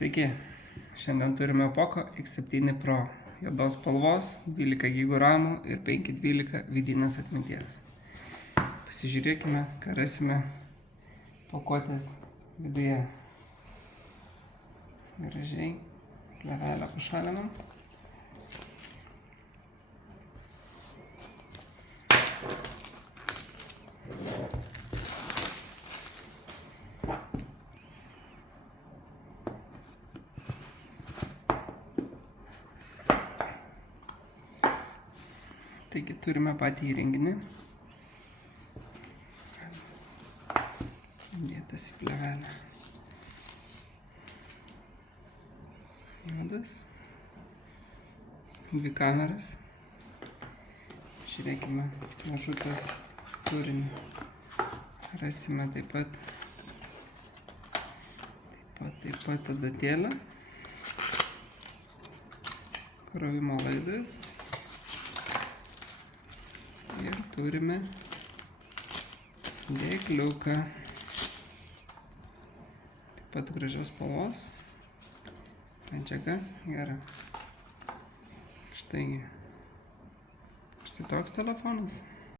Sveiki, šiandien turime Poco X7 Pro, juodos spalvos, 12 GB RAM ir 512 vidinės atminties. Pasižiūrėkime, ką rasime pakuotės viduje. Gražiai, plėvelę pašalinam. Taigi turime patį įrenginį. Dėtas į plėvelę. Juodas. 2 kameras. Žiūrėkime mažutės turinį. Rasime taip pat adatėlę. Krovimo laidas. Ir turime dėkliuką. Taip pat gražios spalvos. Medžiaga gera. Štai toks telefonas.